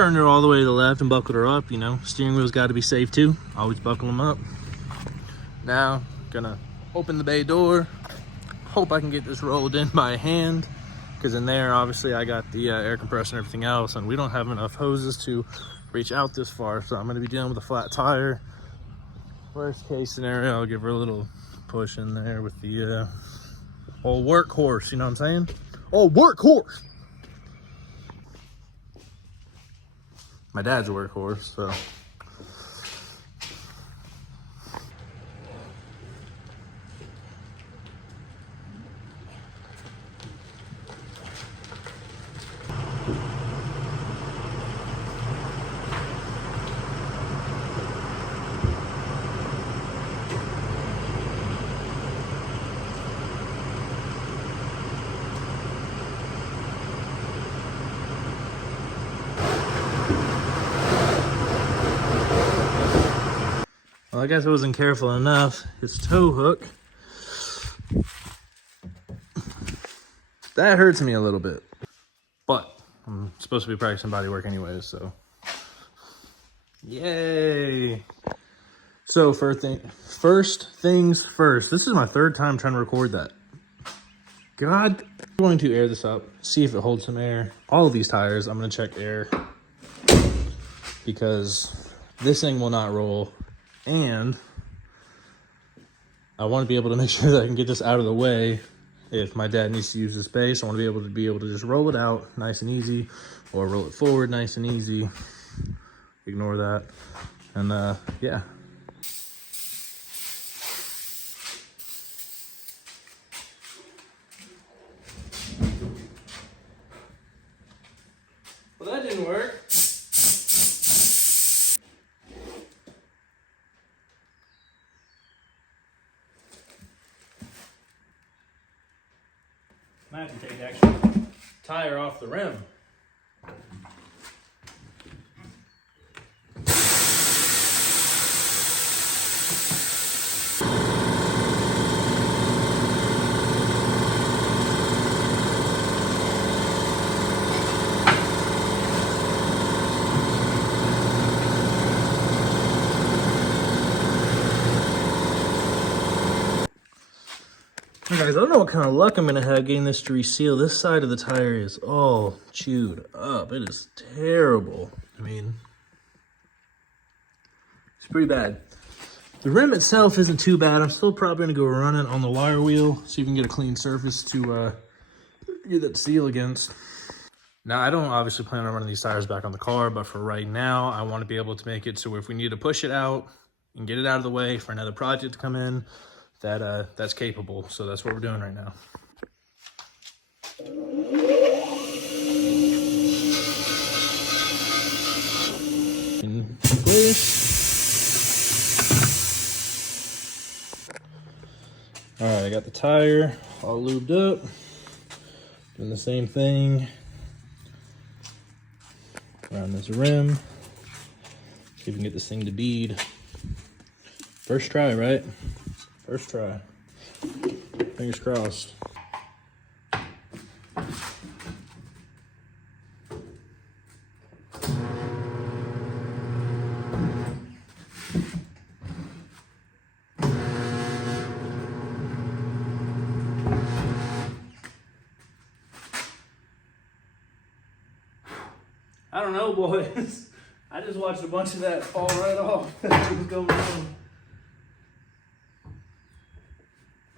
turned her all the way to the left and buckled her up. You know, steering wheel's got to be safe too. Always buckle them up. Now, gonna open the bay door. Hope I can get this rolled in by hand, because in there, obviously, I got the air compressor and everything else, and we don't have enough hoses to reach out this far, so I'm gonna be dealing with a flat tire. Worst case scenario, I'll give her a little push in there with the old workhorse, you know what I'm saying? Old workhorse! My dad's a workhorse, so. Well, I guess I wasn't careful enough. His tow hook, that hurts me a little bit, but I'm supposed to be practicing body work anyways, so yay. So first things first, this is my third time trying to record that. God, I'm going to air this up, see if it holds some air. All of these tires, I'm gonna check air, because this thing will not roll. And I want to be able to make sure that I can get this out of the way if my dad needs to use the space. I want to be able to just roll it out nice and easy, or roll it forward nice and easy. Ignore that. And yeah. Well, that didn't work. Might have to take the actual tire off the rim. Guys, I don't know what kind of luck I'm gonna have getting this to reseal. This side of the tire is all chewed up. It is terrible. I mean, it's pretty bad. The rim itself isn't too bad. I'm still probably gonna go run it on the wire wheel, see if we can get a clean surface to get that seal against. Now, I don't obviously plan on running these tires back on the car, but for right now, I want to be able to make it so if we need to push it out and get it out of the way for another project to come in, that's capable. So that's what we're doing right now. In place. All right, I got the tire all lubed up. Doing the same thing around this rim. See if we can get this thing to bead. First try, right? First try. Fingers crossed. I don't know, boys. I just watched a bunch of that fall right off. What was going on?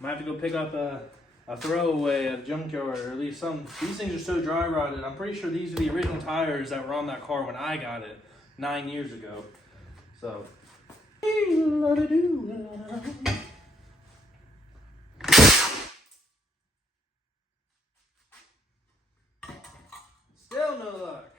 Might have to go pick up a throwaway at a junkyard, or at least some. These things are so dry rotted. I'm pretty sure these are the original tires that were on that car when I got it 9 years ago. So. Still no luck.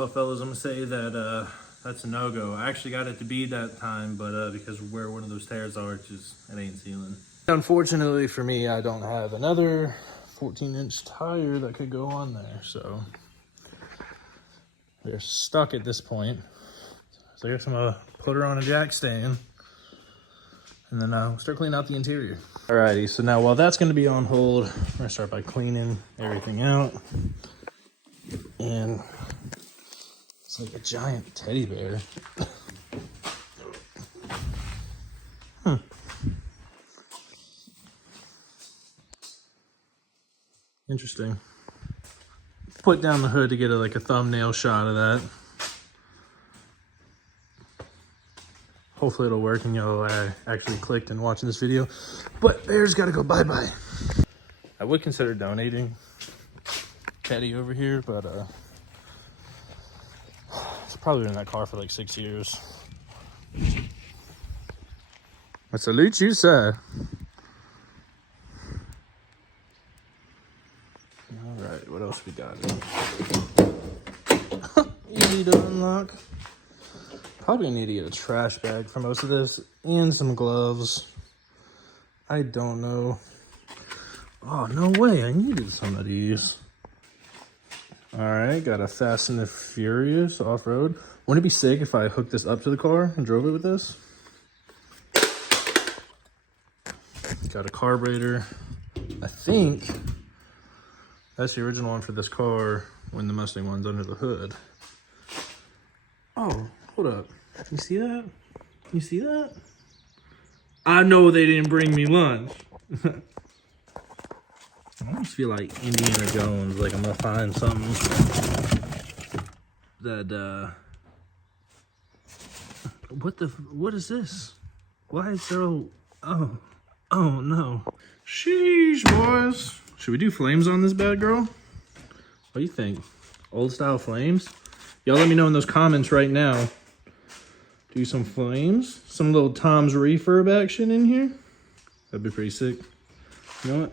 Well, fellas, I'm gonna say that that's a no-go. I actually got it to bead that time, but because where one of those tires are, it ain't sealing. Unfortunately for me, I don't have another 14-inch tire that could go on there, so they're stuck at this point. So I guess I'm gonna put her on a jack stand, and then I'll start cleaning out the interior. Alrighty, so now while that's gonna be on hold, I'm gonna start by cleaning everything out. And it's like a giant teddy bear. Huh. Interesting. Put down the hood to get like a thumbnail shot of that. Hopefully it'll work and y'all actually clicked and watching this video. But bear's gotta go bye-bye. I would consider donating Teddy over here, but it's probably been in that car for like 6 years. I salute you, sir. All right, what else we got? Easy to unlock. Probably need to get a trash bag for most of this and some gloves. I don't know. Oh, no way. I needed some of these. All right, got a Fast and the Furious off-road. Wouldn't it be sick if I hooked this up to the car and drove it with this? Got a carburetor. I think that's the original one for this car when the Mustang one's under the hood. Oh, hold up. You see that? You see that? I know they didn't bring me lunch. I almost feel like Indiana Jones, like I'm gonna find something that, what is this? Why is there oh no. Sheesh, boys. Should we do flames on this bad girl? What do you think? Old style flames? Y'all let me know in those comments right now. Do some flames. Some little Tom's Refurb action in here. That'd be pretty sick. You know what?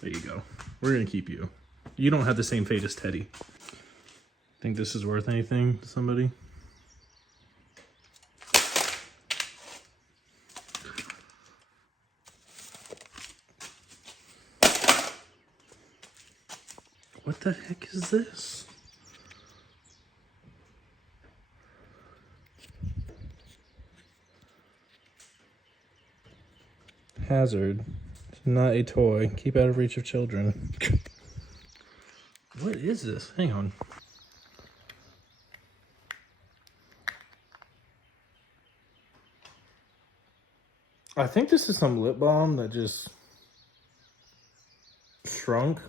There you go. We're gonna keep you. You don't have the same fate as Teddy. Think this is worth anything to somebody? What the heck is this? Hazard. It's not a toy. Keep out of reach of children. What is this? Hang on. I think this is some lip balm that just shrunk.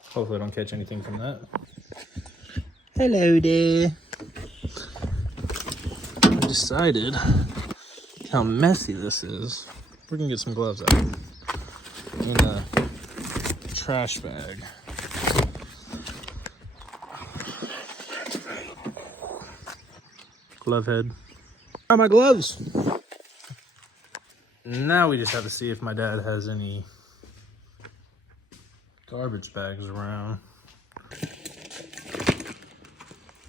Hopefully I don't catch anything from that. Hello there. I decided how messy this is. We're gonna get some gloves out in a trash bag. Glove head. Where are my gloves? Now we just have to see if my dad has any garbage bags around.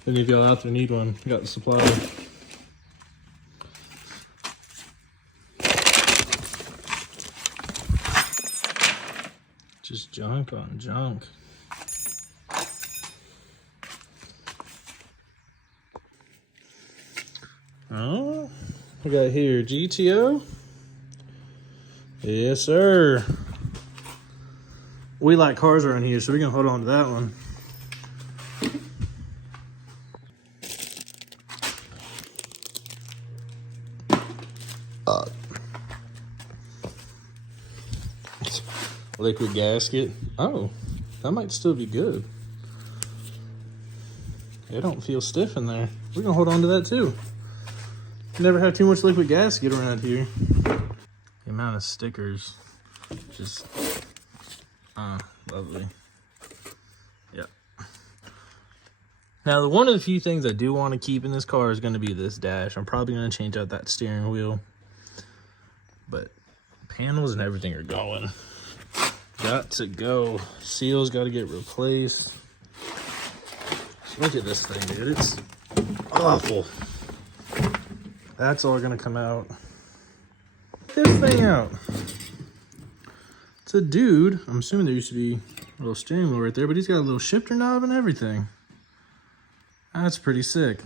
Any of y'all out there need one? Got the supply. Just junk on junk. Oh, we got here GTO. Yes, sir. We like cars around here, so we're gonna hold on to that one. Liquid gasket. Oh, that might still be good. It don't feel stiff in there. We're gonna hold on to that too. Never have too much liquid gasket around here. The amount of stickers, just lovely. Yep. Now, one of the few things I do want to keep in this car is going to be this dash. I'm probably going to change out that steering wheel, but panels and everything are going. got to go. Seals got to get replaced. Look at this thing, dude. It's awful. That's all gonna come out. Check this thing out. It's a dude. I'm assuming there used to be a little steering wheel right there, but he's got a little shifter knob and everything. That's pretty sick.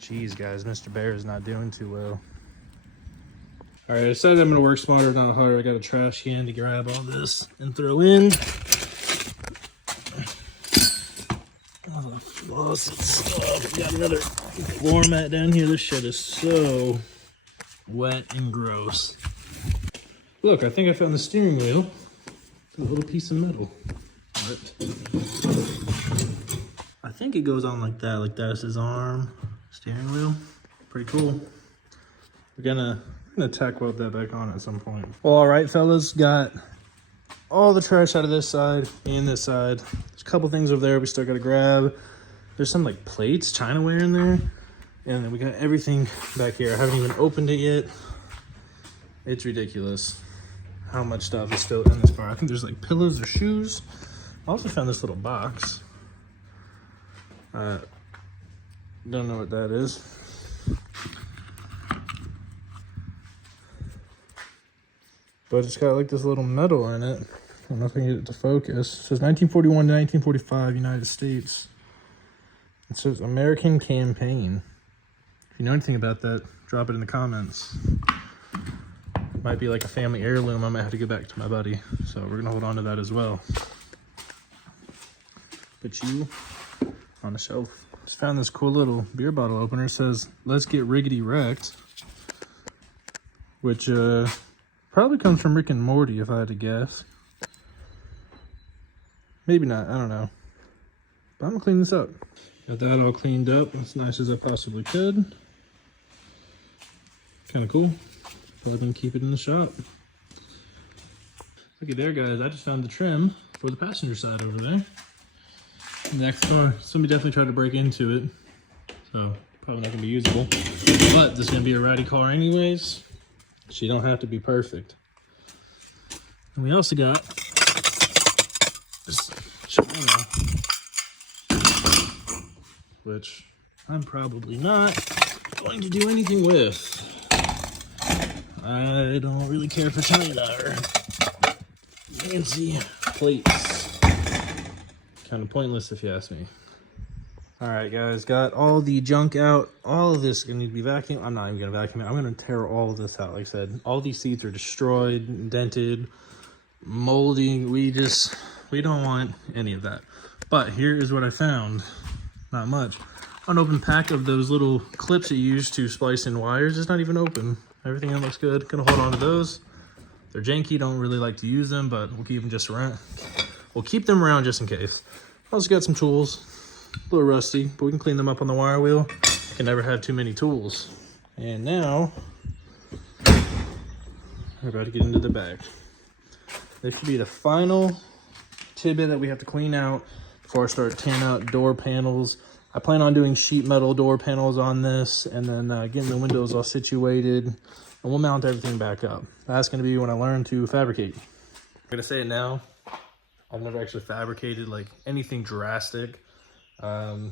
Jeez, guys, Mr. Bear is not doing too well. All right, I decided I'm gonna work smarter, not harder. I got a trash can to grab all this and throw in. All the faucet stuff. Got another floor mat down here. This shit is so wet and gross. Look, I think I found the steering wheel. It's a little piece of metal. What? I think it goes on like that. Like that's his arm. Steering wheel. Pretty cool. We're gonna tack weld that back on at some point. Well, all right, fellas. Got all the trash out of this side and this side. There's a couple things over there we still gotta grab. There's some like plates, Chinaware in there. And then we got everything back here. I haven't even opened it yet. It's ridiculous how much stuff is still in this car. I think there's like pillows or shoes. I also found this little box. Don't know what that is. But it's got like this little metal in it. I don't know if I can get it to focus. It says 1941 to 1945, United States. It says American Campaign. If you know anything about that, drop it in the comments. Might be like a family heirloom I might have to give back to my buddy. So we're gonna hold on to that as well. Put you on the shelf. Just found this cool little beer bottle opener. It says, let's get riggedy wrecked. Which probably comes from Rick and Morty if I had to guess. Maybe not, I don't know. But I'm gonna clean this up. Got that all cleaned up as nice as I possibly could. Kind of cool. Probably gonna keep it in the shop. Look at there, guys. I just found the trim for the passenger side over there. Next car, somebody definitely tried to break into it. So probably not gonna be usable. But this is gonna be a ratty car anyways. So you don't have to be perfect. And we also got this China, which I'm probably not going to do anything with. I don't really care for China or fancy plates. Kind of pointless if you ask me. All right, guys, got all the junk out. All of this is gonna need to be vacuumed. I'm not even gonna vacuum it. I'm gonna tear all of this out. Like I said, all these seats are destroyed, dented, moldy. We don't want any of that. But here is what I found. Not much. An open pack of those little clips you use to splice in wires. It's not even open. Everything else looks good. Gonna hold on to those. They're janky, don't really like to use them, but we'll keep them just around. We'll keep them around just in case. Also got some tools. A little rusty, but we can clean them up on the wire wheel. You can never have too many tools. And now, we're about to get into the back. This should be the final tidbit that we have to clean out before I start tearing out door panels. I plan on doing sheet metal door panels on this and then getting the windows all situated, and we'll mount everything back up. That's gonna be when I learn to fabricate. I'm gonna say it now. I've never actually fabricated like anything drastic. For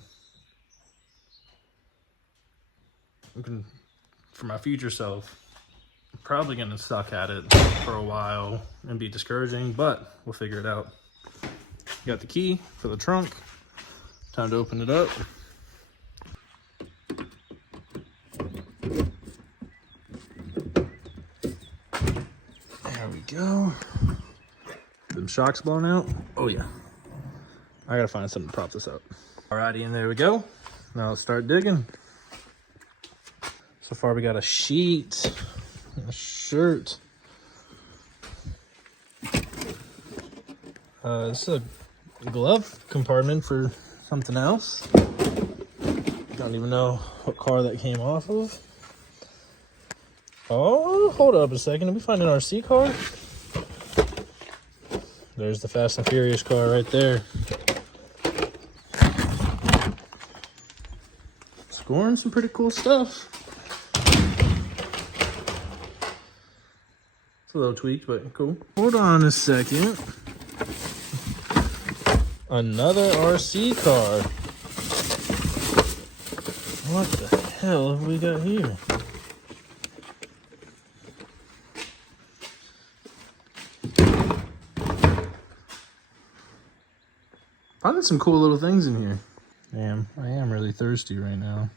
my future self, I'm probably gonna suck at it for a while and be discouraging, but we'll figure it out. Got the key for the trunk. Time to open it up. There we go. Them shocks blown out. Oh yeah. I gotta find something to prop this up. Alrighty, and there we go. Now let's start digging. So far we got a sheet, a shirt. This is a glove compartment for something else. Don't even know what car that came off of. Oh, hold up a second. Did we find an RC car? There's the Fast and Furious car right there. Scoring some pretty cool stuff. It's a little tweaked, but cool. Hold on a second. Another RC car. What the hell have we got here? Finding some cool little things in here. Damn, I am really thirsty right now.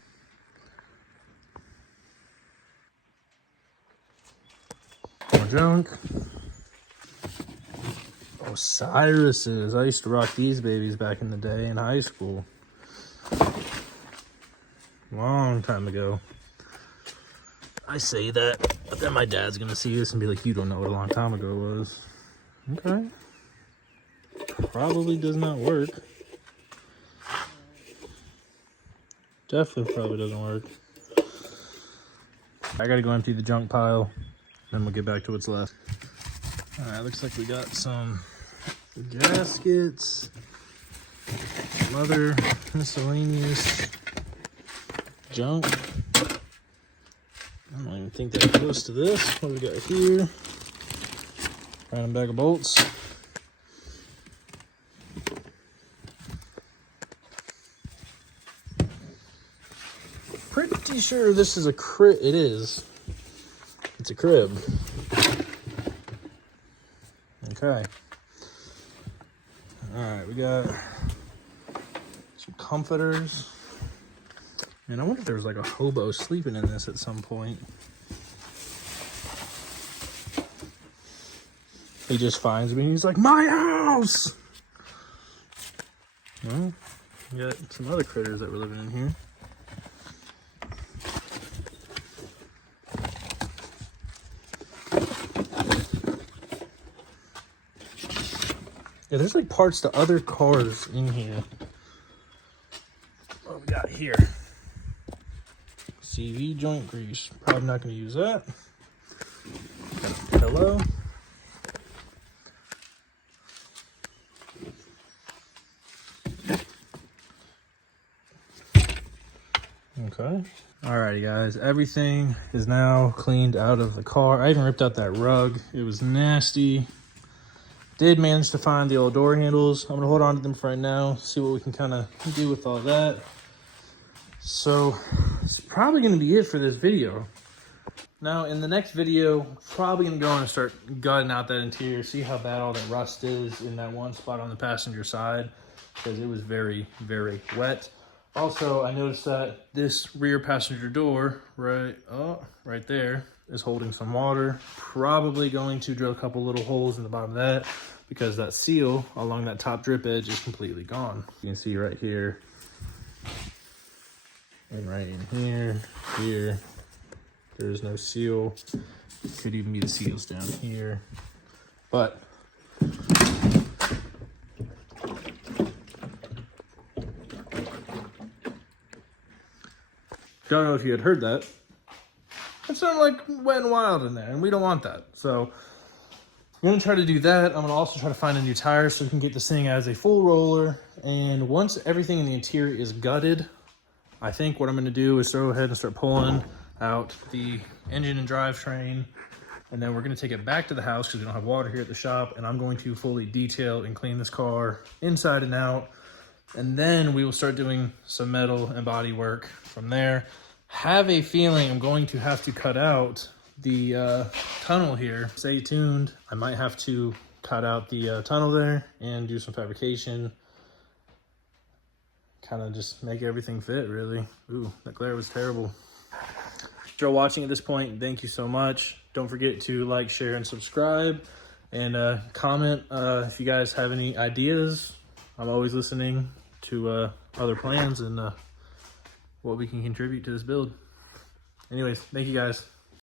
More junk. Osiris's. I used to rock these babies back in the day in high school. Long time ago. I say that, but then my dad's gonna see this and be like, you don't know what a long time ago was. Okay. Probably does not work. Definitely probably doesn't work. I gotta go empty the junk pile, then we'll get back to what's left. Alright, looks like we got some gaskets, some other miscellaneous junk. I don't even think they're close to this. What do we got here? Random bag of bolts. Pretty sure this is a crib. It is. It's a crib. Okay. Alright, we got some comforters. And I wonder if there was like a hobo sleeping in this at some point. He just finds me and he's like, my house! Well, we got some other critters that were living in here. Yeah, there's like parts to other cars in here. What we got here? CV joint grease. Probably not going to use that. Got a pillow. Okay. Alrighty guys, everything is now cleaned out of the car. I even ripped out that rug. It was nasty. Did manage to find the old door handles. I'm gonna hold on to them for right now, see what we can kind of do with all that. So it's probably gonna be it for this video. Now in the next video, probably gonna go and start gutting out that interior, see how bad all that rust is in that one spot on the passenger side, because it was very, very wet. Also, I noticed that this rear passenger door, right there, is holding some water. Probably going to drill a couple little holes in the bottom of that, because that seal along that top drip edge is completely gone. You can see right here, and right in here, there's no seal. Could even be the seals down here. But don't know if you had heard that. It sounded like wet and wild in there, and we don't want that. So I'm gonna try to do that. I'm gonna also try to find a new tire so we can get this thing as a full roller. And once everything in the interior is gutted, I think what I'm gonna do is go ahead and start pulling out the engine and drivetrain. And then we're gonna take it back to the house because we don't have water here at the shop. And I'm going to fully detail and clean this car inside and out. And then we will start doing some metal and body work from there. Have a feeling I'm going to have to cut out the tunnel here. Stay tuned. I might have to cut out the tunnel there and do some fabrication. Kind of just make everything fit, really. Ooh, that glare was terrible. If you're watching at this point, thank you so much. Don't forget to like, share, and subscribe. And comment if you guys have any ideas. I'm always listening to other plans and what we can contribute to this build. Anyways, thank you guys.